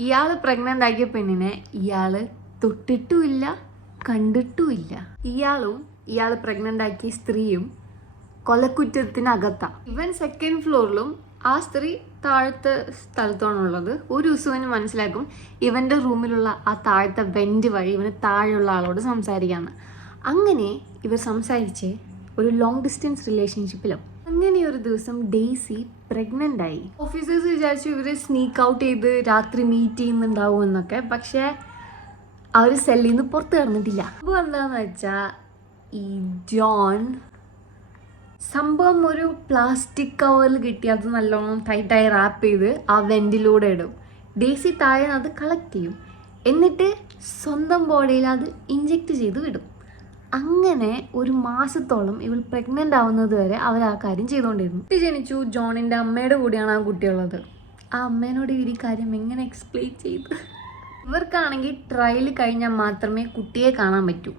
ഇയാൾ പ്രഗ്നൻ്റ് ആക്കിയ പെണ്ണിനെ ഇയാൾ തൊട്ടിട്ടുമില്ല കണ്ടിട്ടുമില്ല. ഇയാൾ പ്രഗ്നൻ്റ് ആക്കിയ സ്ത്രീയും കൊലക്കുറ്റത്തിനകത്താണ്. ഇവൻ സെക്കൻഡ് ഫ്ലോറിലും ആ സ്ത്രീ താഴത്തെ സ്ഥലത്താണുള്ളത്. ഒരു ദിവസം ഇവന് മനസ്സിലാക്കും ഇവൻ്റെ റൂമിലുള്ള ആ താഴത്തെ വെൻറ്റ് വഴി ഇവന് താഴെയുള്ള ആളോട് സംസാരിക്കാമെന്ന്. അങ്ങനെ ഇവർ സംസാരിച്ച് ഒരു ലോങ് ഡിസ്റ്റൻസ് റിലേഷൻഷിപ്പിലും. അങ്ങനെ ഒരു ദിവസം ഡെയ്സി പ്രഗ്നൻ്റ് ആയി. ഓഫീസേഴ്സ് വിചാരിച്ചു ഇവർ സ്നീക്ക് ഔട്ട് ചെയ്ത് രാത്രി മീറ്റ് ചെയ്യുന്നുണ്ടാവും എന്നൊക്കെ. പക്ഷേ അവർ സെല്ലിൽ നിന്ന് പുറത്ത് കിടന്നിട്ടില്ല. അപ്പോൾ എന്താണെന്ന് വെച്ചാൽ ഈ ജോൺ സംഭവം ഒരു പ്ലാസ്റ്റിക് കവറിൽ കിട്ടി അത് നല്ലോണം ടൈറ്റായി റാപ്പ് ചെയ്ത് ആ വെൻറ്റിലൂടെ ഇടും. ഡെയ്സി താഴെ അത് കളക്ട് ചെയ്യും. എന്നിട്ട് സ്വന്തം ബോഡിയിൽ അത് ഇഞ്ചെക്റ്റ് ചെയ്ത് വിടും. അങ്ങനെ ഒരു മാസത്തോളം ഇവൾ പ്രഗ്നൻ്റ് ആവുന്നത് വരെ അവർ ആ കാര്യം ചെയ്തുകൊണ്ടിരുന്നു. കുട്ടി ജനിച്ചു. ജോണിൻ്റെ അമ്മയുടെ കൂടെയാണ് ആ കുട്ടിയുള്ളത്. ആ അമ്മേനോട് ഇവർ ഈ കാര്യം എങ്ങനെ എക്സ്പ്ലെയിൻ ചെയ്തു? ഇവർക്കാണെങ്കിൽ ട്രയൽ കഴിഞ്ഞാൽ മാത്രമേ കുട്ടിയെ കാണാൻ പറ്റൂ.